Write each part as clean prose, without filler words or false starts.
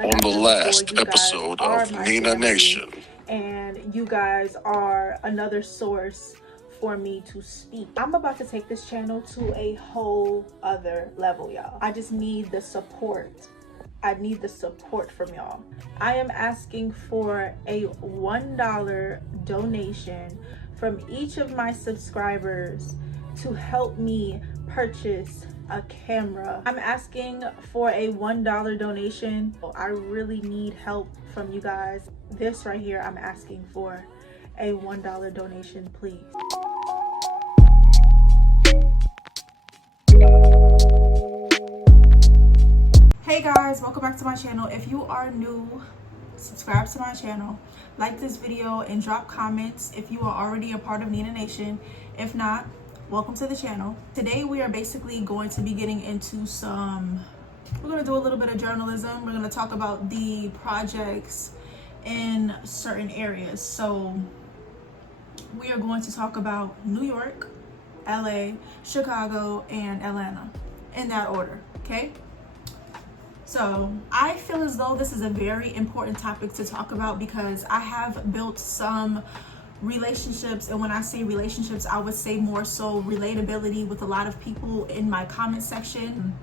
on the last episode of Nina Nation. And you guys are another source for me to speak. I'm about to take this channel to a whole other level, y'all. I just need the support. I need the support from y'all. I am asking for a $1 donation from each of my subscribers to help me purchase a camera. I'm asking for a $1 donation. I really need help from you guys. This right here, I'm asking for a $1 donation, please. Hey guys, welcome back to my channel. If you are new, subscribe to my channel, like this video, and drop comments if you are already a part of Nina Nation. If not, welcome to the channel. Today we are basically going to be getting into we're going to do a little bit of journalism. We're going to talk about the projects in certain areas. So we are going to talk about New York, LA, Chicago, and Atlanta in that order, okay? So I feel as though this is a very important topic to talk about because I have built some relationships, and when I say relationships, I would say more so relatability with a lot of people in my comment section.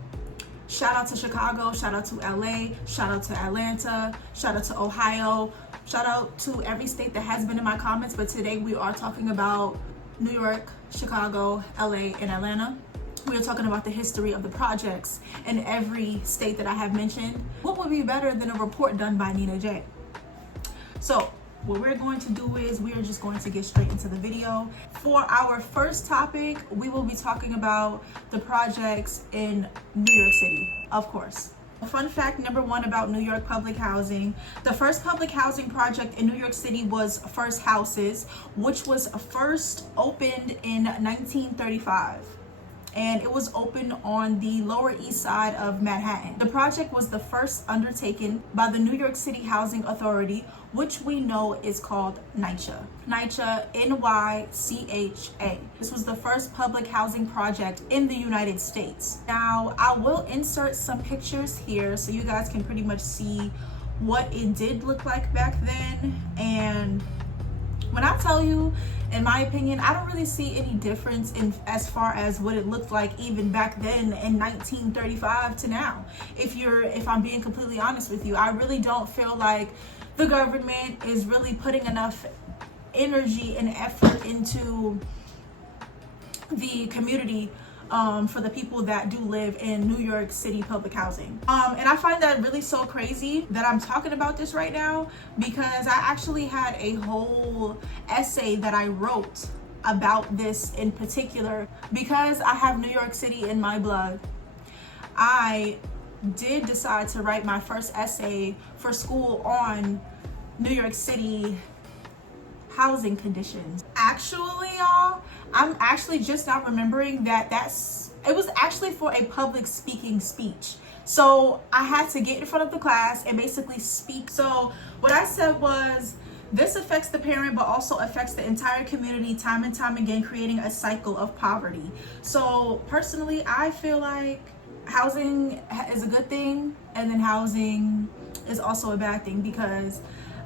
Shout out to Chicago, shout out to LA, shout out to Atlanta, shout out to Ohio, shout out to every state that has been in my comments. But today we are talking about New York, Chicago, LA, and Atlanta. We are talking about the history of the projects in every state that I have mentioned. What would be better than a report done by Nina J? So what we're going to do is we are just going to get straight into the video. For our first topic, we will be talking about the projects in New York City, of course. Fun fact number one about New York public housing. The first public housing project in New York City was First Houses, which was first opened in 1935. And it was opened on the Lower East Side of Manhattan. The project was the first undertaken by the New York City Housing Authority, which we know is called NYCHA. NYCHA, N-Y-C-H-A. This was the first public housing project in the United States. Now, I will insert some pictures here so you guys can pretty much see what it did look like back then. And when I tell you, in my opinion, I don't really see any difference in as far as what it looked like even back then in 1935 to now. If I'm being completely honest with you, I really don't feel like the government is really putting enough energy and effort into the community for the people that do live in New York City public housing. And I find that really so crazy that I'm talking about this right now because I actually had a whole essay that I wrote about this in particular. Because I have New York City in my blood, I did decide to write my first essay for school on New York City housing conditions. Actually, y'all, I'm actually just not remembering that it was actually for a public speaking speech. So I had to get in front of the class and basically speak. So what I said was, this affects the parent, but also affects the entire community time and time again, creating a cycle of poverty. So personally, I feel like housing is a good thing, and then housing is also a bad thing, because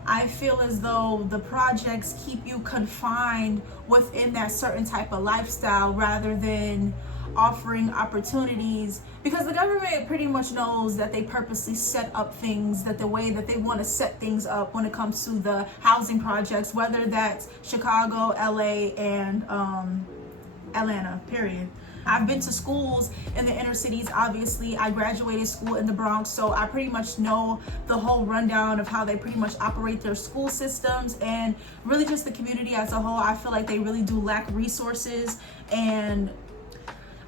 I feel as though the projects keep you confined within that certain type of lifestyle rather than offering opportunities, because the government pretty much knows that they purposely set up things that the way that they want to set things up when it comes to the housing projects, whether that's Chicago, LA, and Atlanta, period. I've been to schools in the inner cities. Obviously, I graduated school in the Bronx, so I pretty much know the whole rundown of how they pretty much operate their school systems, and really just the community as a whole. I feel like they really do lack resources, and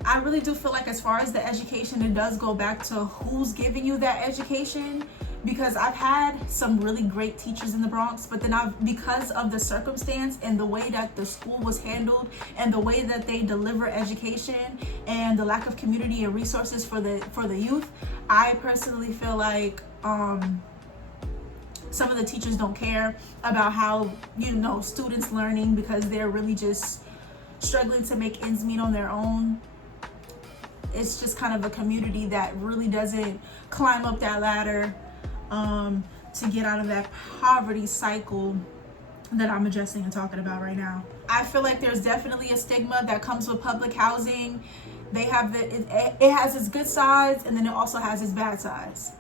I really do feel like as far as the education, it does go back to who's giving you that education. Because I've had some really great teachers in the Bronx, but then because of the circumstance and the way that the school was handled and the way that they deliver education and the lack of community and resources for the youth, I personally feel like some of the teachers don't care about how, students learning, because they're really just struggling to make ends meet on their own. It's just kind of a community that really doesn't climb up that ladder to get out of that poverty cycle that I'm addressing and talking about right now. I feel like there's definitely a stigma that comes with public housing. They have it has its good sides, and then it also has its bad sides.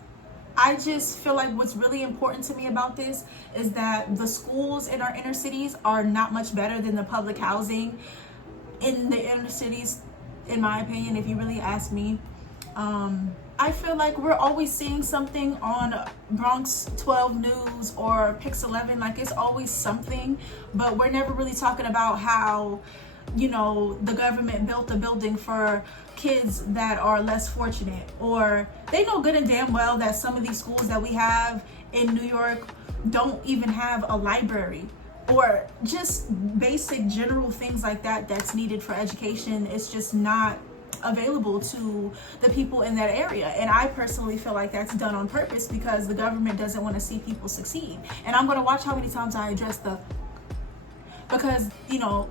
I just feel like what's really important to me about this is that the schools in our inner cities are not much better than the public housing in the inner cities, in my opinion, if you really ask me. I feel like we're always seeing something on Bronx 12 News or Pix 11, like it's always something, but we're never really talking about how, you know, the government built a building for kids that are less fortunate, or they know good and damn well that some of these schools that we have in New York don't even have a library, or just basic general things like that that's needed for education. It's just not available to the people in that area. And I personally feel like that's done on purpose because the government doesn't want to see people succeed. And I'm going to watch how many times I address because, you know,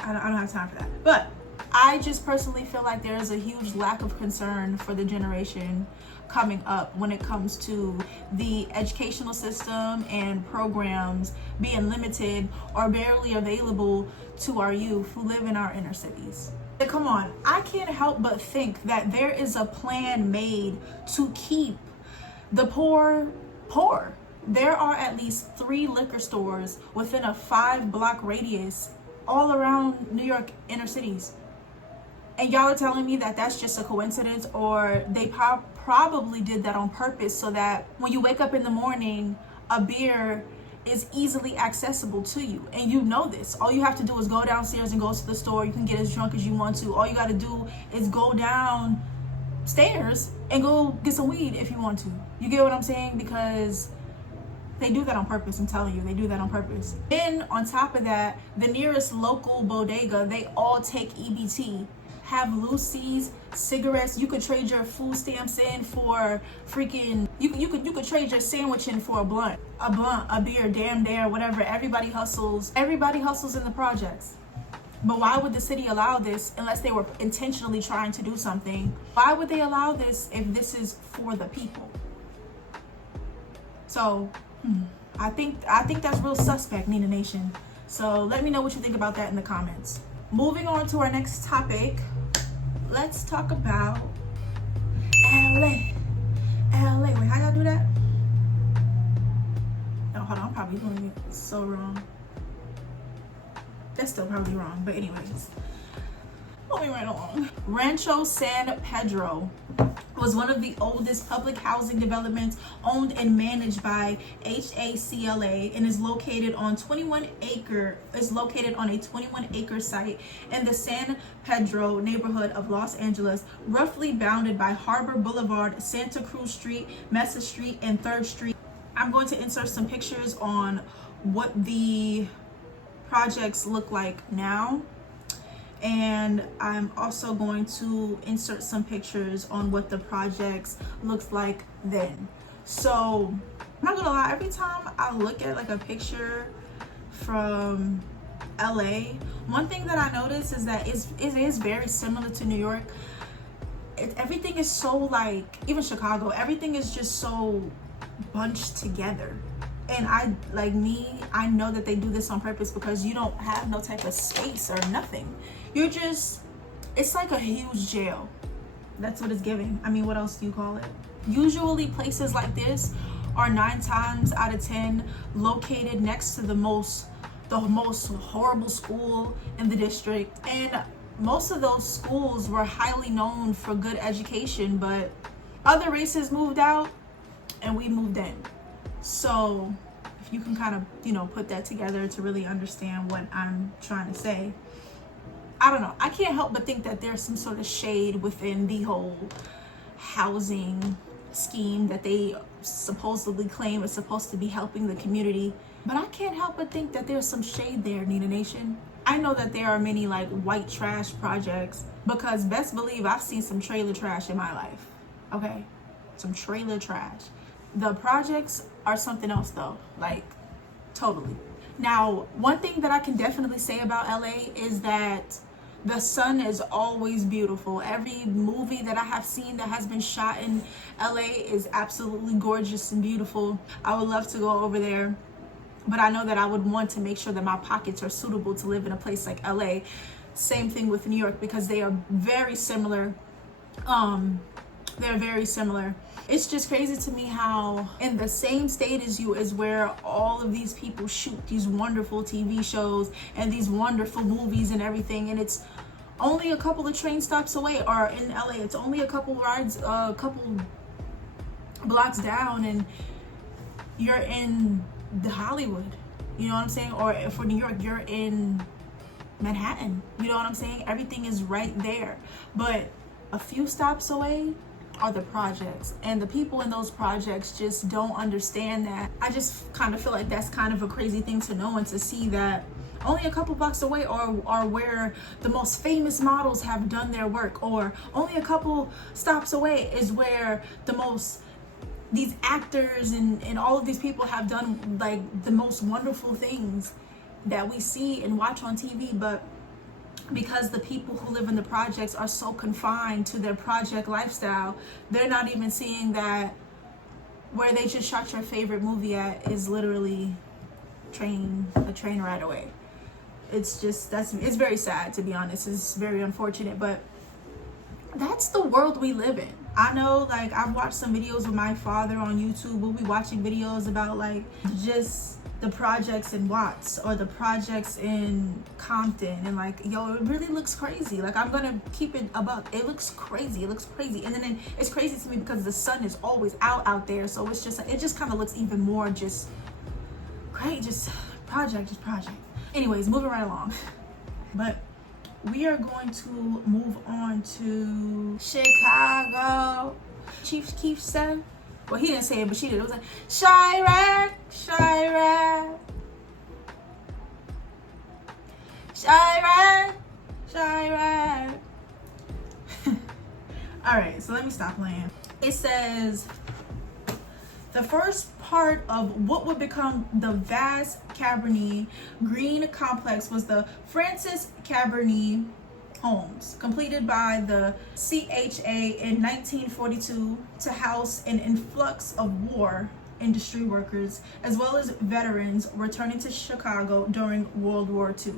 I don't have time for that. But I just personally feel like there's a huge lack of concern for the generation coming up when it comes to the educational system and programs being limited or barely available to our youth who live in our inner cities. Come on, I can't help but think that there is a plan made to keep the poor poor. There are at least 3 liquor stores within a 5-block radius all around New York inner cities. And y'all are telling me that that's just a coincidence, or they probably did that on purpose so that when you wake up in the morning, a beer is easily accessible to you. And you know this. All you have to do is go downstairs and go to the store. You can get as drunk as you want to. All you got to do is go downstairs and go get some weed if you want to. You get what I'm saying? Because they do that on purpose. I'm telling you, they do that on purpose. Then on top of that, the nearest local bodega, they all take EBT. Have Lucy's, cigarettes. You could trade your food stamps in for freaking, you could trade your sandwich in for a blunt, a beer, damn dare, whatever. Everybody hustles in the projects. But why would the city allow this unless they were intentionally trying to do something? Why would they allow this if this is for the people? So I think that's real suspect, Nina Nation. So let me know what you think about that in the comments. Moving on to our next topic, let's talk about LA. Wait, how y'all do that? No, hold on, I'm probably doing it so wrong. That's still probably wrong, but anyways. Moving right along. Rancho San Pedro was one of the oldest public housing developments owned and managed by HACLA and is located on a 21-acre site in the San Pedro neighborhood of Los Angeles, roughly bounded by Harbor Boulevard, Santa Cruz Street, Mesa Street, and 3rd Street. I'm going to insert some pictures on what the projects look like now. And I'm also going to insert some pictures on what the projects looks like then. So I'm not gonna lie, every time I look at like a picture from LA, one thing that I notice is that it is very similar to New York. Everything is so like, even Chicago, everything is just so bunched together. And I know that they do this on purpose because you don't have no type of space or nothing. It's like a huge jail. That's what it's giving. I mean, what else do you call it? Usually places like this are 9 times out of 10 located next to the most horrible school in the district. And most of those schools were highly known for good education, but other races moved out and we moved in. So if you can kind of, put that together to really understand what I'm trying to say. I don't know. I can't help but think that there's some sort of shade within the whole housing scheme that they supposedly claim is supposed to be helping the community. But I can't help but think that there's some shade there, Nina Nation. I know that there are many like white trash projects because best believe I've seen some trailer trash in my life. Okay? Some trailer trash. The projects are something else though, like totally. Now, one thing that I can definitely say about LA is that The sun is always beautiful. Every movie that I have seen that has been shot in LA is absolutely gorgeous and beautiful. I would love to go over there, but I know that I would want to make sure that my pockets are suitable to live in a place like LA. Same thing with New York, because they are very similar. They're very similar. It's just crazy to me how in the same state as you is where all of these people shoot these wonderful TV shows and these wonderful movies and everything, and it's only a couple of train stops away. Or in LA, it's only a couple rides, a couple blocks down, and you're in the Hollywood. You know what I'm saying? Or for New York, you're in Manhattan. You know what I'm saying? Everything is right there. But a few stops away are the projects, and the people in those projects just don't understand that. I just kind of feel like that's kind of a crazy thing to know and to see, that only a couple blocks away are where the most famous models have done their work, or only a couple stops away is where these actors and all of these people have done like the most wonderful things that we see and watch on TV. But because the people who live in the projects are so confined to their project lifestyle, they're not even seeing that where they just shot your favorite movie at is literally a train ride away. It's very sad, to be honest. It's very unfortunate, but that's the world we live in. I know, like, I've watched some videos with my father on YouTube. We'll be watching videos about like just the projects in Watts or the projects in Compton, and like, yo, it really looks crazy. Like, I'm gonna keep it about, it looks crazy. And then it's crazy to me because the sun is always out there, so it's just, it just kind of looks even more just great. Just project. Anyways, moving right along. But we are going to move on to Chicago. Chief Keef said, well, he didn't say it, but she did. It was like, Chirac. All right, so let me stop playing. It says, the first part of what would become the vast Cabrini Green complex was the Francis Cabrini homes, completed by the CHA in 1942 to house an influx of war industry workers as well as veterans returning to Chicago during World War II.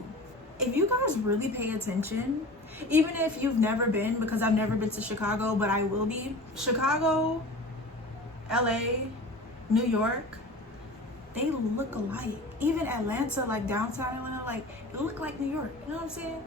If you guys really pay attention, even if you've never been, because I've never been to Chicago, but I will be, Chicago, LA, New York, they look alike. Even Atlanta, like downtown Atlanta, like, it look like New York. You know what I'm saying?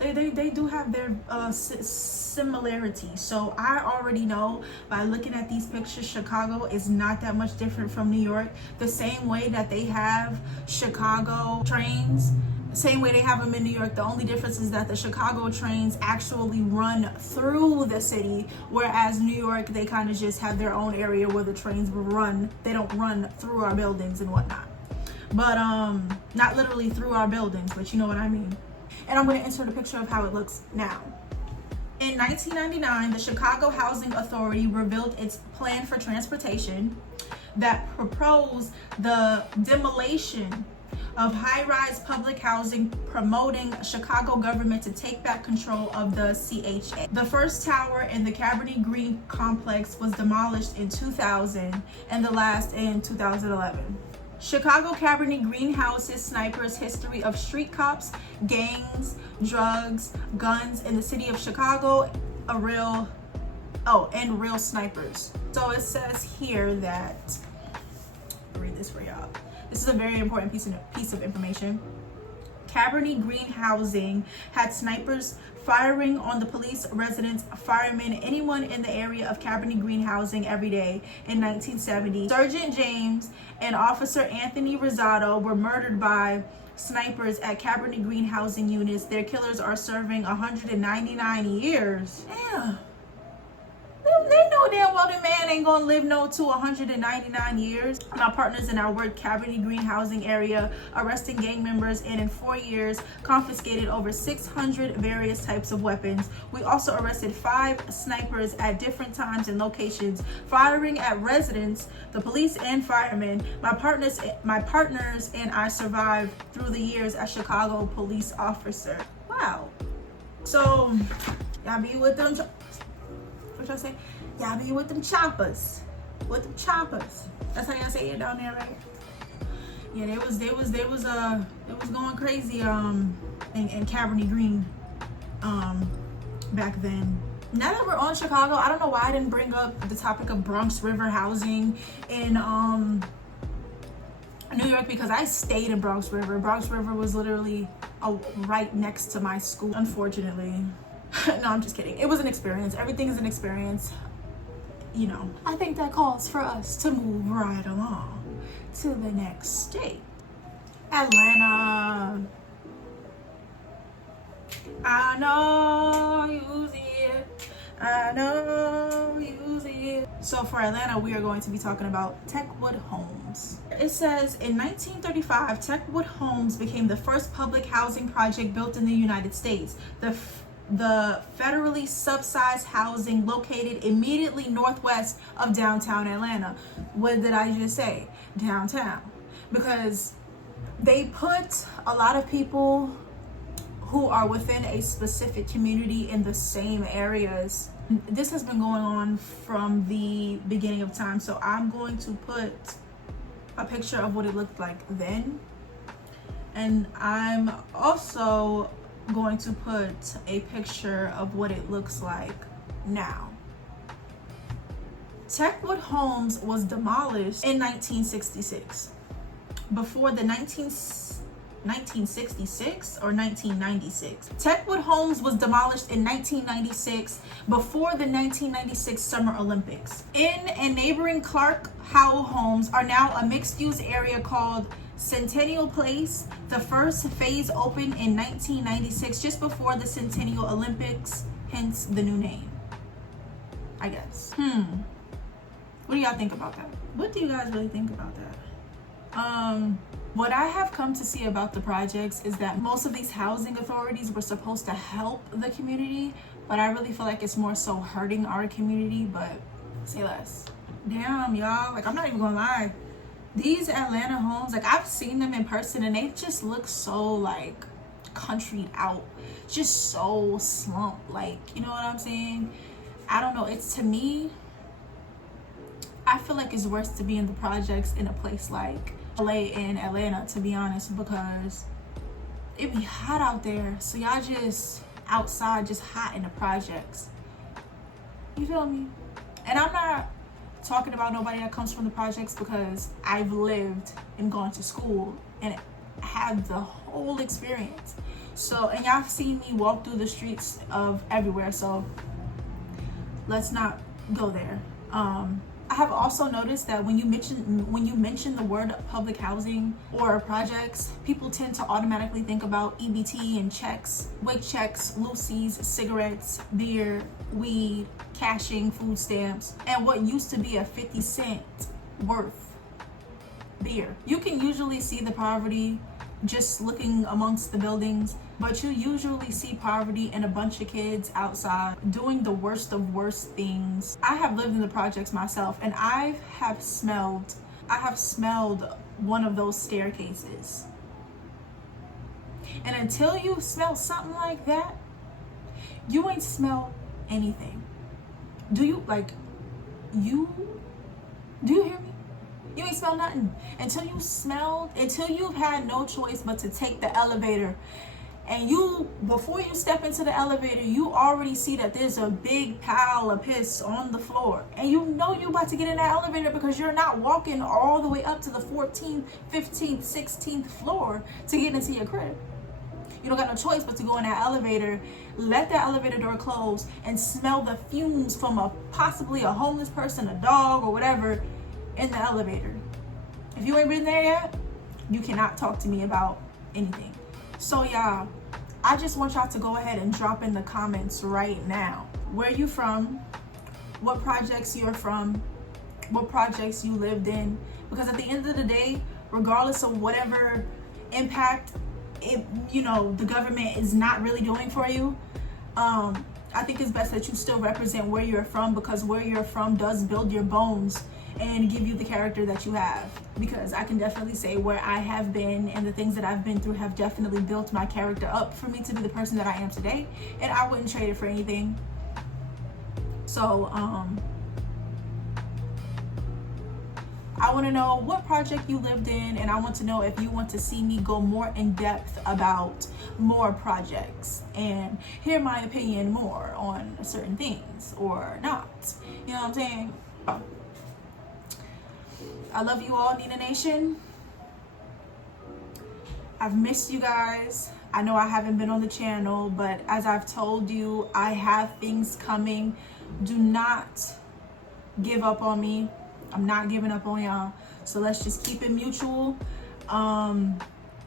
They do have their similarities. So I already know by looking at these pictures, Chicago is not that much different from New York. The same way that they have Chicago trains, same way they have them in New York. The only difference is that the Chicago trains actually run through the city, whereas New York, they kind of just have their own area where the trains will run. They don't run through our buildings and whatnot. But not literally through our buildings, but you know what I mean. And I'm going to insert a picture of how it looks now. In 1999, the Chicago Housing Authority revealed its plan for transportation that proposed the demolition of high-rise public housing, promoting Chicago government to take back control of the CHA. The first tower in the Cabrini Green complex was demolished in 2000 and the last in 2011. Chicago Cabrini Greenhouse's snipers, history of street cops, gangs, drugs, guns in the city of Chicago, and real snipers. So it says here that, I'll read this for y'all. This is a very important piece of information. Cabrini Green Housing had snipers firing on the police, residents, firemen, anyone in the area of Cabrini Green Housing every day in 1970. Sergeant James and Officer Anthony Rosado were murdered by snipers at Cabrini Green Housing units. Their killers are serving 199 years. Damn. They know damn well the man ain't gonna live to 199 years. My partners in our work Cabrini Green Housing area arresting gang members, and in 4 years confiscated over 600 various types of weapons. We also arrested 5 snipers at different times and locations, firing at residents, the police and firemen. My partners and I survived through the years as Chicago police officer. Wow. So y'all be with them, what y'all say? Y'all be with them choppers. With them choppers. That's how y'all say it down there, right? Yeah, they was going crazy in Cabernet Green back then. Now that we're on Chicago, I don't know why I didn't bring up the topic of Bronx River housing in New York, because I stayed in Bronx River. Bronx River was literally right next to my school, unfortunately. No, I'm just kidding. It was an experience. Everything is an experience. You know, I think that calls for us to move right along to the next state. Atlanta. I know you see it. I know you see it. So for Atlanta, we are going to be talking about Techwood Homes. It says, in 1935, Techwood Homes became the first public housing project built in the United States. The federally subsidized housing located immediately northwest of downtown Atlanta. What did I just say? Downtown. Because they put a lot of people who are within a specific community in the same areas. This has been going on from the beginning of time, so I'm going to put a picture of what it looked like then, and I'm also going to put a picture of what it looks like now. Techwood Homes was demolished in 1966. Before the 1966 or 1996. Techwood Homes was demolished in 1996 before the 1996 Summer Olympics. In and neighboring Clark Howell Homes are now a mixed-use area called Centennial Place. The first phase opened in 1996, just before the Centennial Olympics, hence the new name, I guess. What do y'all think about that? What do you guys really think about that? What I have come to see about the projects is that most of these housing authorities were supposed to help the community, but I really feel like it's more so hurting our community, but say less. Damn, y'all, like, I'm not even gonna lie. These Atlanta homes, like, I've seen them in person and they just look so like country out, just so slump, like, you know what I'm saying? I don't know, it's, to me, I feel like it's worse to be in the projects in a place like LA and Atlanta, to be honest, because it be hot out there, so y'all just outside, just hot in the projects, you feel me? And I'm not talking about nobody that comes from the projects, because I've lived and gone to school and had the whole experience. So, and y'all have seen me walk through the streets of everywhere, so let's not go there. I have also noticed that when you mention the word public housing or projects, people tend to automatically think about EBT and checks, wage checks, loosies, cigarettes, beer, weed, cashing, food stamps, and what used to be a 50-cent worth beer. You can usually see the poverty just looking amongst the buildings, but you usually see poverty in a bunch of kids outside doing the worst of worst things. I have lived in the projects myself, and I have smelled one of those staircases. And until you smell something like that, you ain't smell anything. Do you hear me? You ain't smell nothing until you've had no choice but to take the elevator. And before you step into the elevator, you already see that there's a big pile of piss on the floor. And you know you're about to get in that elevator because you're not walking all the way up to the 14th, 15th, 16th floor to get into your crib. You don't got no choice but to go in that elevator, let that elevator door close, and smell the fumes from possibly a homeless person, a dog, or whatever in the elevator. If you ain't been there yet, you cannot talk to me about anything. So y'all, I just want y'all to go ahead and drop in the comments right now where you from, what projects you're from, what projects you lived in, because at the end of the day, regardless of whatever impact the government is not really doing for you, I think it's best that you still represent where you're from, because where you're from does build your bones and give you the character that you have, because I can definitely say where I have been and the things that I've been through have definitely built my character up for me to be the person that I am today, and I wouldn't trade it for anything. So I want to know what project you lived in, and I want to know if you want to see me go more in depth about more projects and hear my opinion more on certain things or not. You know what I'm saying? I love you all, Nina Nation. I've missed you guys. I know I haven't been on the channel, but as I've told you, I have things coming. Do not give up on me. I'm not giving up on y'all. So let's just keep it mutual.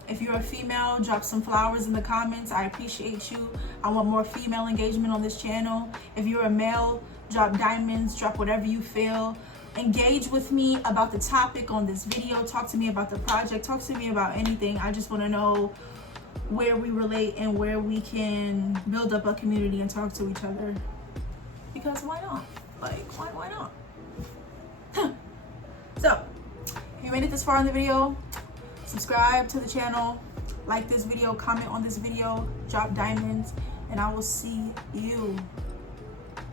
If you're a female, drop some flowers in the comments. I appreciate you. I want more female engagement on this channel. If you're a male, drop diamonds, drop whatever you feel. Engage with me about the topic on this video. Talk to me about the project. Talk to me about anything. I just want to know where we relate and where we can build up a community and talk to each other. Because why not? Like, why not? So, if you made it this far in the video, subscribe to the channel, like this video, comment on this video, drop diamonds, and I will see you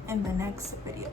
in the next video.